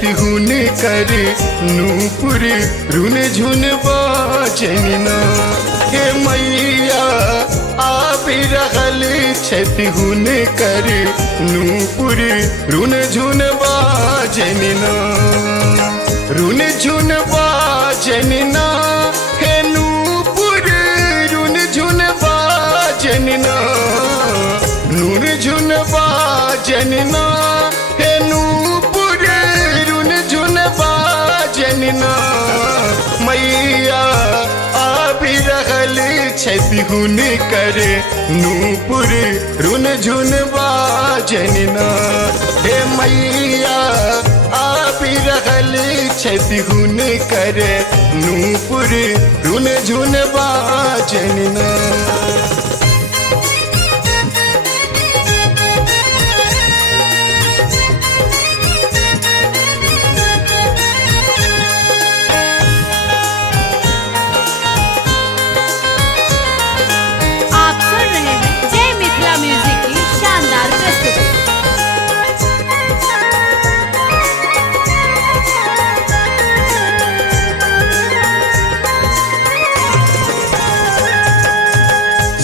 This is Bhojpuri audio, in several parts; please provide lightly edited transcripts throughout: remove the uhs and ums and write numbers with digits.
छति हुन कर नूपुर रुन झुन बाजनिना हे मैया आप रहल छति हुन कर नूपुर रुन झुन बाजनिना रुन झुन बाजनिना हे नूपुर रुन झुन बाजनिना नूर झुन बाजनिना हे नूपुर रुन झुन बाजनिना मैया आप रहल छति हुन कर नूपुर रुन झुन बाजनिना हे मैया आप रहल छति हुन कर नूपुर रुन झुन बाजनिना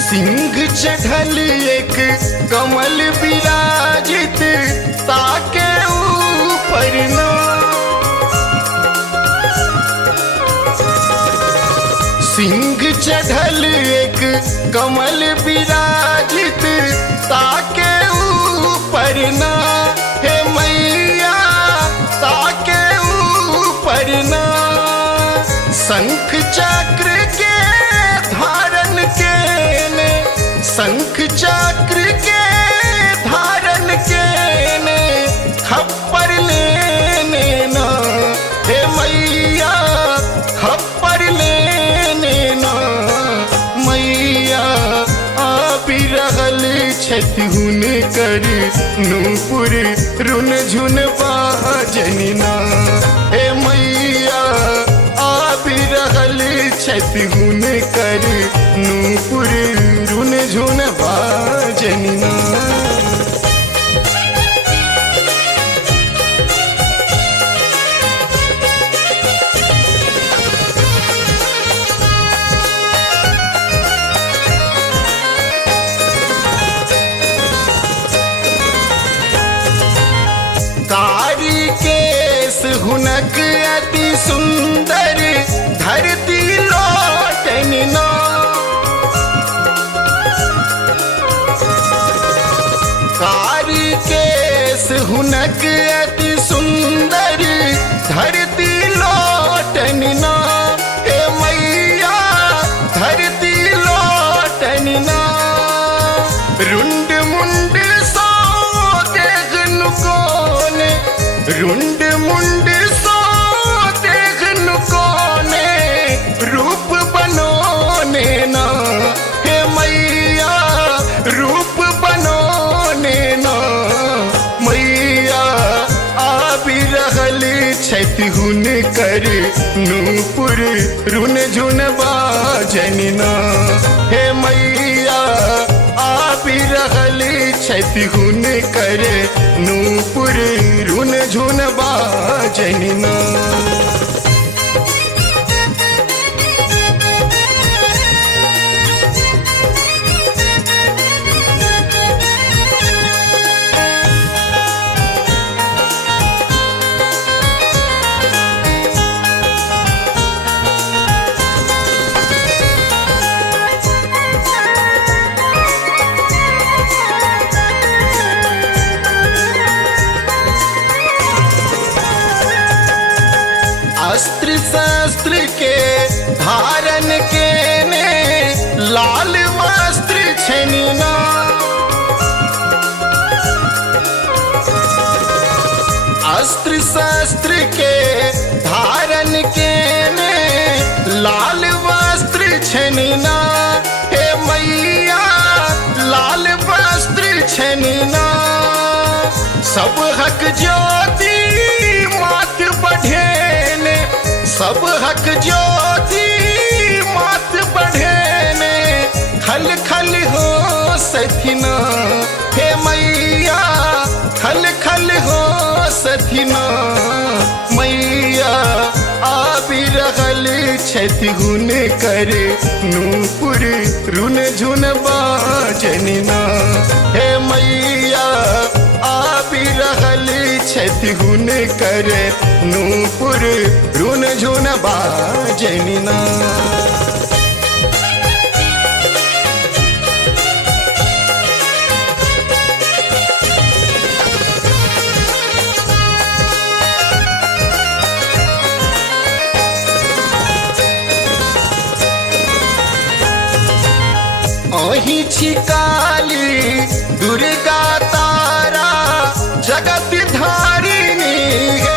सिंह चढ़ल एक कमल विराजित ताके ऊपर ना सिंह चढ़ल एक कमल विराजित ताके ऊपर ना हे मैया ताके ऊपर ना शंख चक्र के धारण के शंख चक्र के धारण के ने खप्पर लेने ना हे मैया खप्पर लेने ना मैया आप रहल छति हुन कर नूपुर रुन झुन बाजनिना हे मैया आप रहल छति हुन कर नूपुर रुन झुन बाजनिना कारी केस हुनक अति सुंदर धरती लौटनिना कारी केस हुनक अति सुंदर धरती लौटनिना हे मैया धरती लौटनिना रुंड मुंड सो देखनु कोने रुंड मुंड सो देखनु कोने रूप बनोने ना हे मैया रूप बनोने ना मैया आप रहल छति हुन कर नूपुर रुन झुन बाजनिना हे मैया आप रहल छति हुन कर नूपुर रुन झुन बाजनिना अस्त्र शस्त्र के धारण के ने लाल वस्त्र छनिना अस्त्र शस्त्र के धारण के ने लाल वस्त्र छनिना हे मैया लाल वस्त्र छनिना सब हक ज्योति मात बढ़ेने सब हक ज्योति मात बढ़ेने खल खल हो सथिना हे मैया खल खल हो सथिना मैया आबि रहल छथि गुण करे नूपुर रुन झुन बाजनिना हे मैया आबि रहल छथि गुण करे नूपुर रुन झुन बाजनिना अही छिकाली दुर्गा तारा जगत धारिणी है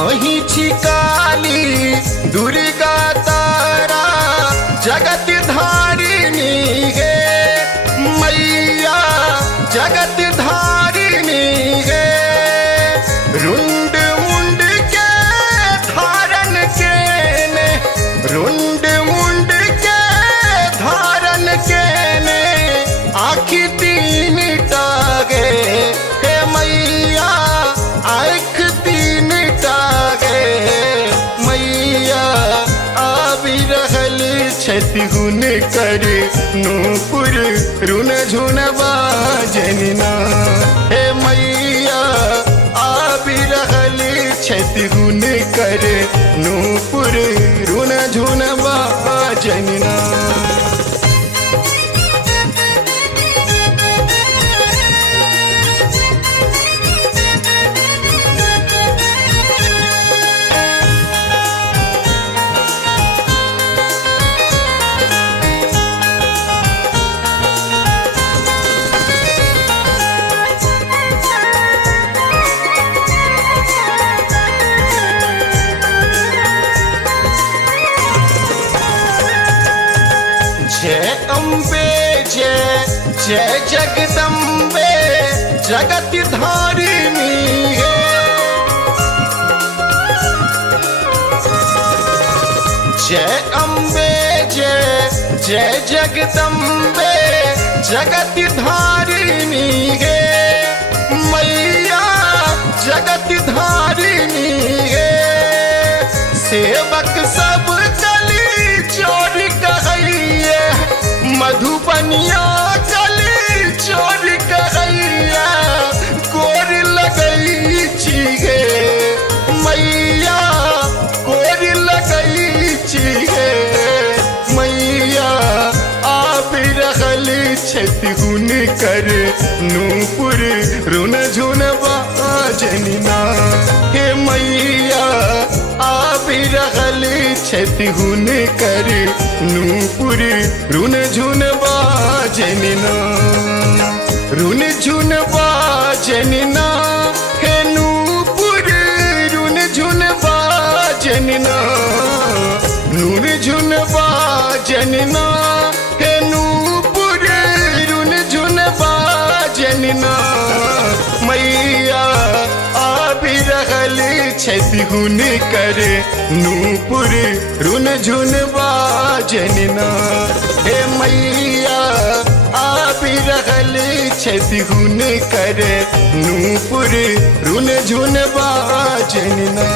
अही छिकाली दुर्गा तारा जगत धारिणी है मैया जगत धारिणी है रुंड मुंड के धारण के रुंड मुंड के धारण के ने आखि तीन टागे हे मैया आँख तीन टागे मैया आबि रहल छथि गुण करे नूपुर रुन झुन बाजनिना हे मैया आबि रहल छथि गुण करे नूपुर रुन झुन बाजनिना जय अम्बे जय जय जगदम्बे जगत धारिणी है जय अम्बे जय जय जगदम्बे जगत धारिणी है मैया जगत धारिणी है सेवक सब कली चोरी कहैया मधुबनिया कली चोरी कहैया कोर लगई छिगे मैया कोर लगई छिगे मैया आबि रहल छथि गुण करे नूपुर रुन झुन बाजनिना हे मैया आबि रहल छथि गुण करे नूपुर रुन झुन बाजनिना रुन झुन बाजनिना हे नूपुर रुन झुन बाजनिना नूर झुन बाजनिना हे नूपुर रुन झुन बाजनिना मैया आबि रहल छथि गुण करे नूपुर रुन झुन बाजनिना हे मैया आबि रहल छथि गुण करे नूपुर रुन झुन बाजनिना।